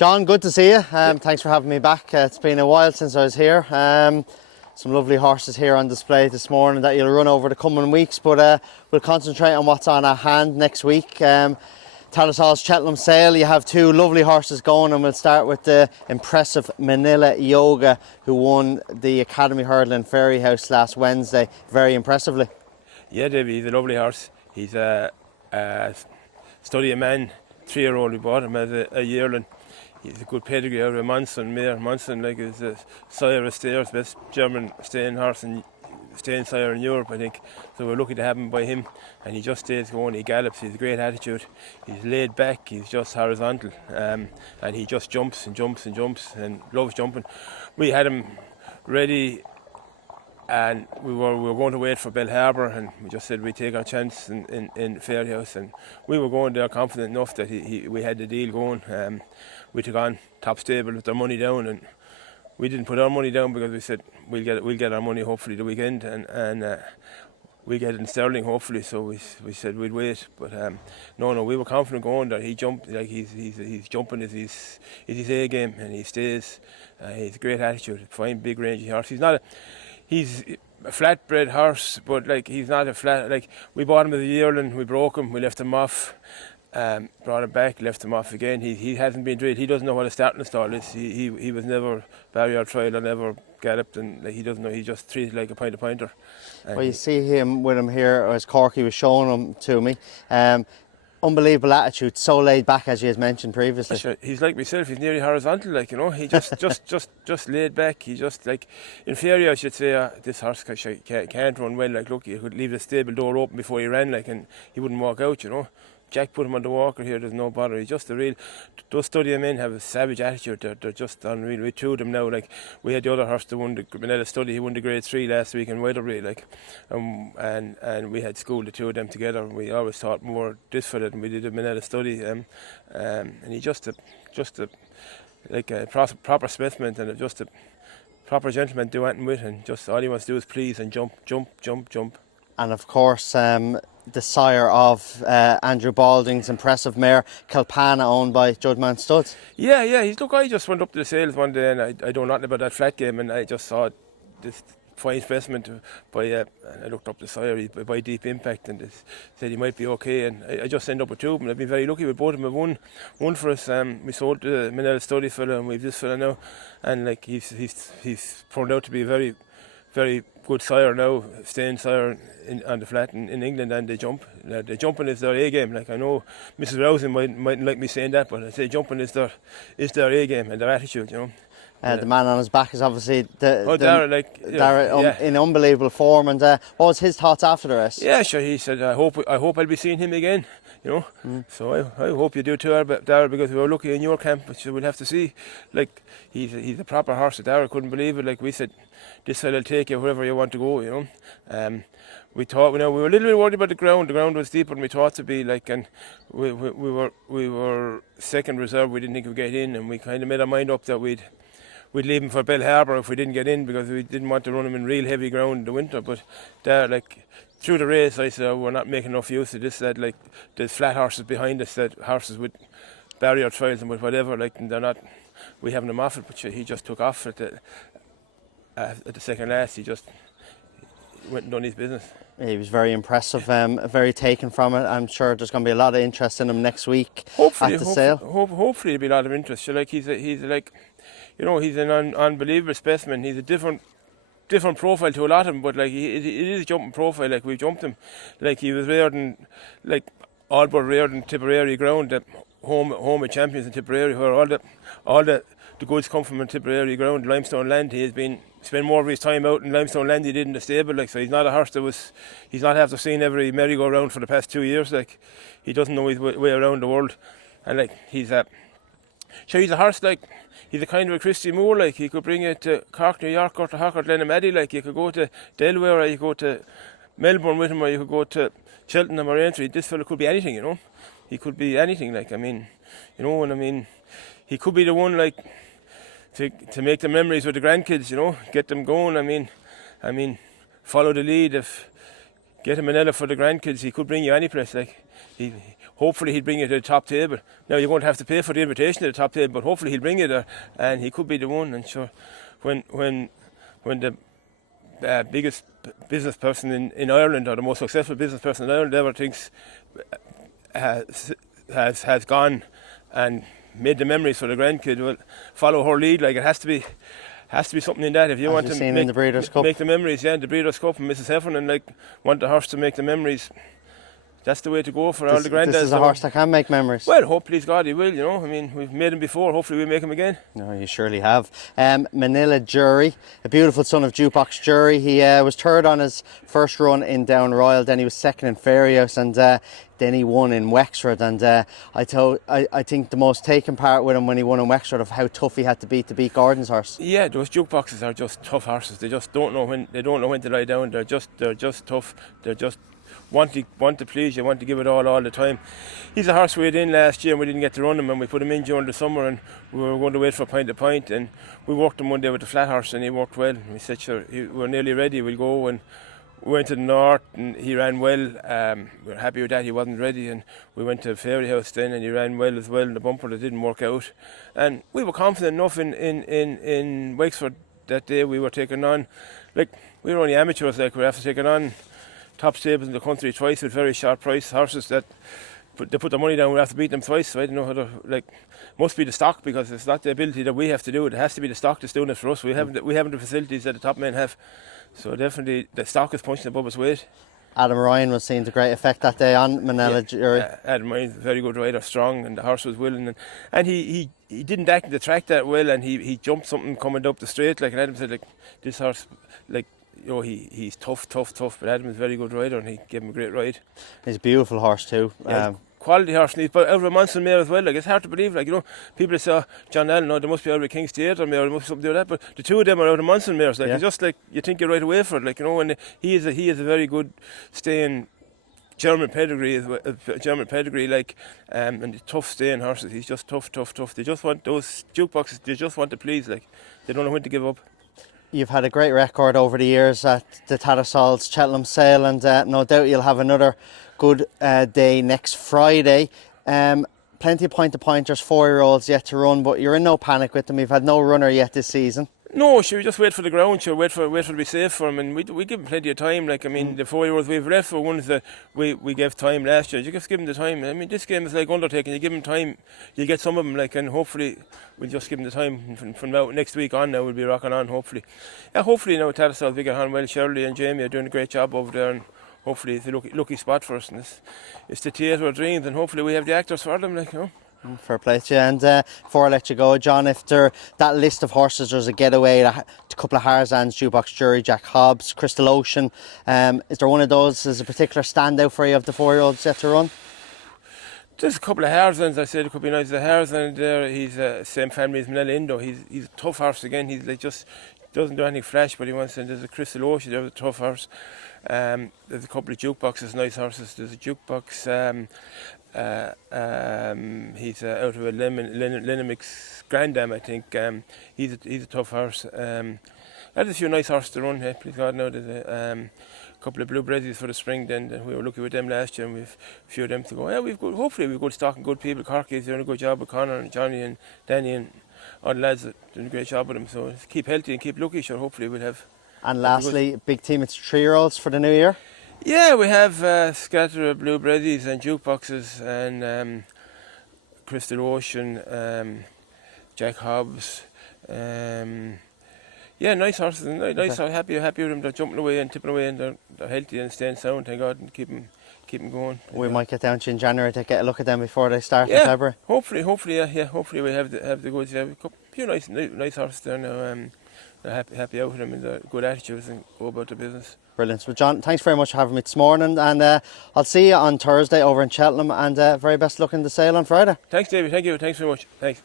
John, good to see you. Thanks for having me back. It's been a while since I was here. Some lovely horses here on display this morning that you'll run over the coming weeks, but we'll concentrate on what's on our hand next week. Tattersalls Cheltenham sale, you have two lovely horses going, and we'll start with the impressive Minella Yoga, who won the Academy Hurdle in Fairyhouse last Wednesday very impressively. Yeah, Davey, he's a lovely horse. He's a study man, 3-year-old. We bought him as a yearling. He's a good pedigree out of Monson mare. Monson, like, is a sire of stayers, best German staying horse and staying sire in Europe, I think. So we're lucky to have him by him, and he just stays going. He gallops. He's a great attitude. He's laid back. He's just horizontal, and he just jumps and jumps and jumps and loves jumping. We had him ready, and we were going to wait for Bell Harbour, and we just said we'd take our chance in Fairyhouse, and we were going there confident enough that we had the deal going. We took on Top Stable with their money down, and we didn't put our money down because we said we'll get our money hopefully the weekend, and we get it in sterling hopefully. So we said we'd wait, but no, we were confident going there. He jumped, like he's jumping is his A game, and he stays. He's a great attitude, fine big rangy horse. He's a flatbred horse, but like he's not a flat. Like, we bought him as a yearling, we broke him, we left him off. Brought him back, left him off again. He hasn't been drilled. He doesn't know what a starting stall is. He was never barrier trial or never galloped, and like, he doesn't know. He just treated like a pointer. Well, you see him with him here, as Corky was showing him to me. Unbelievable attitude, so laid back, as you had mentioned previously. Sure, he's like myself. He's nearly horizontal, like, you know. He just laid back. He just, like, in theory, I should say this horse can't run well. Like, look, you could leave the stable door open before he ran, like, and he wouldn't walk out, you know. Jack put him on the walker here, there's no bother. He's just a real, those study men have a savage attitude. They're just unreal. We two of them now, like, we had the other horse that won the Minella study. He won the grade 3 last week in Weatherbury, like, and we had schooled the two of them together. We always thought more this for it, and we did a Minella study, and he just a proper specimen, and just a proper gentleman to do anything with, and just all he wants to do is please and jump. And of course, the sire of Andrew Balding's impressive mare, Kalpana, owned by Judgman Studs. Yeah. I just went up to the sales one day, and I don't know nothing about that flat game, and I just saw this fine specimen and I looked up the sire by Deep Impact, and said he might be okay, and I just ended up with two of them. I've been very lucky with both of them. Have won for us. We sold the Minella study fella, and we've this fella now, and like he's turned out to be a very, very good sire now, staying sire on the flat in England, and they jump. The jumping is their A game. Like, I know Mrs. Rousing mightn't like me saying that, but I say jumping is their A game and their attitude, you know. The man on his back is obviously Dara, in unbelievable form. And what was his thoughts after the race? Yeah, sure. He said, I hope I'll be seeing him again, you know. So I hope you do too, Dara, because we were lucky in your camp, but we'll have to see. Like, he's a proper horse. Dara couldn't believe it. Like, we said, this fella'll take you wherever you want to go, you know. We thought, we were a little bit worried about the ground. The ground was deeper than we thought to be, like, and we were second reserve. We didn't think we'd get in, and we kind of made our mind up that we'd leave him for Bell Harbour if we didn't get in, because we didn't want to run him in real heavy ground in the winter. But there, like, through the race, I said, we're not making enough use of this. That, like, the flat horses behind us, that horses with barrier trials and with whatever, like, and they're not. We haven't them off it, but he just took off at the second last. He just went and done his business. He was very impressive, very taken from it. I'm sure there's going to be a lot of interest in him next week at the sale. Hopefully there'll be a lot of interest. So, like, he's like, you know, he's an unbelievable specimen. He's a different profile to a lot of them, but like, it is a jumping profile. Like, we've jumped him. Like, he was reared in, like, all but reared in Tipperary ground, that home of champions in Tipperary, where all the goods come from in Tipperary ground, limestone land. He has spent more of his time out in limestone land he did in the stable. Like, so he's not a horse he's not after seeing every merry-go-round for the past 2 years. Like, he doesn't know his way around the world, and like, he's a horse, like, he's a kind of a Christy Moore. Like, he could bring it to Cork, New York, or to Cork or Glenamaddy. Like, you could go to Delaware, or you could go to Melbourne with him, or you could go to Cheltenham or Aintree. This fella could be anything, you know. He could be anything. Like, I mean, you know, and I mean, he could be the one, like, to make the memories with the grandkids, you know, get them going. I mean, follow the lead. If get a Minella for the grandkids, he could bring you any place. Like, hopefully he'll bring you to the top table. Now you're going to have to pay for the invitation to the top table, but hopefully he'll bring you there, and he could be the one. And sure, when the biggest business person in Ireland, or the most successful business person in Ireland ever thinks has gone and made the memories for the grandkid, well, follow her lead. Like, it has to be something in that. If you want to in the Breeders' Cup. make the memories, the Breeders' Cup and Mrs. Heffernan, like, want the horse to make the memories, that's the way to go for all the granddads. This is a horse that can make memories. Well, hopefully God he will, I mean, we've made him before, hopefully we'll make him again. No, you surely have. Manila Jury, a beautiful son of Jukebox Jury. He was third on his first run in Down Royal, then he was second in Fairyhouse, and then he won in Wexford. And I think the most taken part with him when he won in Wexford of how tough he had to beat Gordon's horse. Yeah, those jukeboxes are just tough horses. They just don't know when to lie down. They're just tough. They're just want to please you, want to give it all the time. He's a horse we had in last year and we didn't get to run him, and we put him in during the summer, and we were going to wait for point to point, and we worked him one day with the flat horse and he worked well. We said, sure, we're nearly ready, we'll go. And we went to the north and he ran well. We were happy with that. He wasn't ready, and we went to Fairyhouse then and he ran well as well. The bumper that didn't work out, and we were confident enough in Wexford that day. We were taking on, like, we were only amateurs, like, we were after taking on top stables in the country twice with very sharp price horses that they put their money down. We have to beat them twice. So I don't know how to, like, must be the stock, because it's not the ability that we have to do it. It has to be the stock that's doing it for us. We haven't the facilities that the top men have. So definitely the stock is punching above its weight. Adam Ryan was seen to great effect that day on Minella Jury. Adam Ryan's a very good rider, strong, and the horse was willing, and he didn't act in the track that well, and he jumped something coming up the straight, like, and Adam said, like, this horse, like, he's tough, but Adam is a very good rider and he gave him a great ride. He's a beautiful horse too. Quality horse, and he's out of a Monson mare as well. Like, it's hard to believe, like, people say, oh, John Nallen, there must be out of a King's Theatre mare, there must be something to do with that, but the two of them are out of Monson mares. Like, it's just like, you think you're right away for it, like, and he is a very good staying German pedigree, like, and tough staying horses. He's just tough. They just want those jukeboxes, they just want to please, like, they don't know when to give up. You've had a great record over the years at the Tattersalls Cheltenham sale, and no doubt you'll have another good day next Friday. Plenty of point-to-pointers, 4-year-olds yet to run, but you're in no panic with them. You've had no runner yet this season. No, sure, we just wait for the ground, sure, wait for it to be safe for him, and we give him plenty of time. Like, I mean, the 4-year-olds we've left for ones that we gave time last year. You just give him the time. I mean, this game is like undertaking. You give him time, you get some of them, like, and hopefully we'll just give him the time from now, next week on. Now we'll be rocking on, hopefully. Yeah, hopefully now Tattersalls we get on well. Shirley and Jamie are doing a great job over there, and hopefully it's a lucky spot for us. And it's the theatre of dreams, and hopefully we have the actors for them, like, Fair play to you. And before I let you go, John, if that list of horses, there's a getaway, a couple of Harzans, Jukebox Jury, Jack Hobbs, Crystal Ocean, is there one of those as a particular standout for you of the 4-year-olds yet to run? There's a couple of Harzans, I said it could be nice. The Harzan there, he's same family as Minella Indo. He's a tough horse again. He's like, just doesn't do anything flash, but he wants to. There's a Crystal Ocean, there's a tough horse. There's a couple of jukeboxes, nice horses. There's a jukebox. He's out of a Linamix Grandam, I think. He's a tough horse. There's a few nice horses to run. Please God, now there's a couple of blue brezies for the spring. Then we were lucky with them last year, and we've a few of them to go. Yeah, hopefully we've good stock and good people. Corky's doing a good job with Connor and Johnny and Danny and all the lads are doing a great job with them. So keep healthy and keep lucky. Sure, hopefully we'll have. And lastly, big team, it's 3-year-olds for the new year. Yeah, we have scatter of blue brezies and jukeboxes and Crystal Ocean, Jack Hobbs. Yeah, nice horses. Nice. Okay. Happy with them. They're jumping away and tipping away, and they're healthy and staying sound. Thank God, and keep them going. We might get down to you in January to get a look at them before they start in February. Hopefully, yeah. Hopefully we have the goods. Yeah, a few nice horses there now. They're happy out with them and they're good attitudes and go about their business. Brilliant. Well, John, thanks very much for having me this morning, and I'll see you on Thursday over in Cheltenham, and very best luck in the sale on Friday. Thanks, David. Thank you. Thanks very much. Thanks.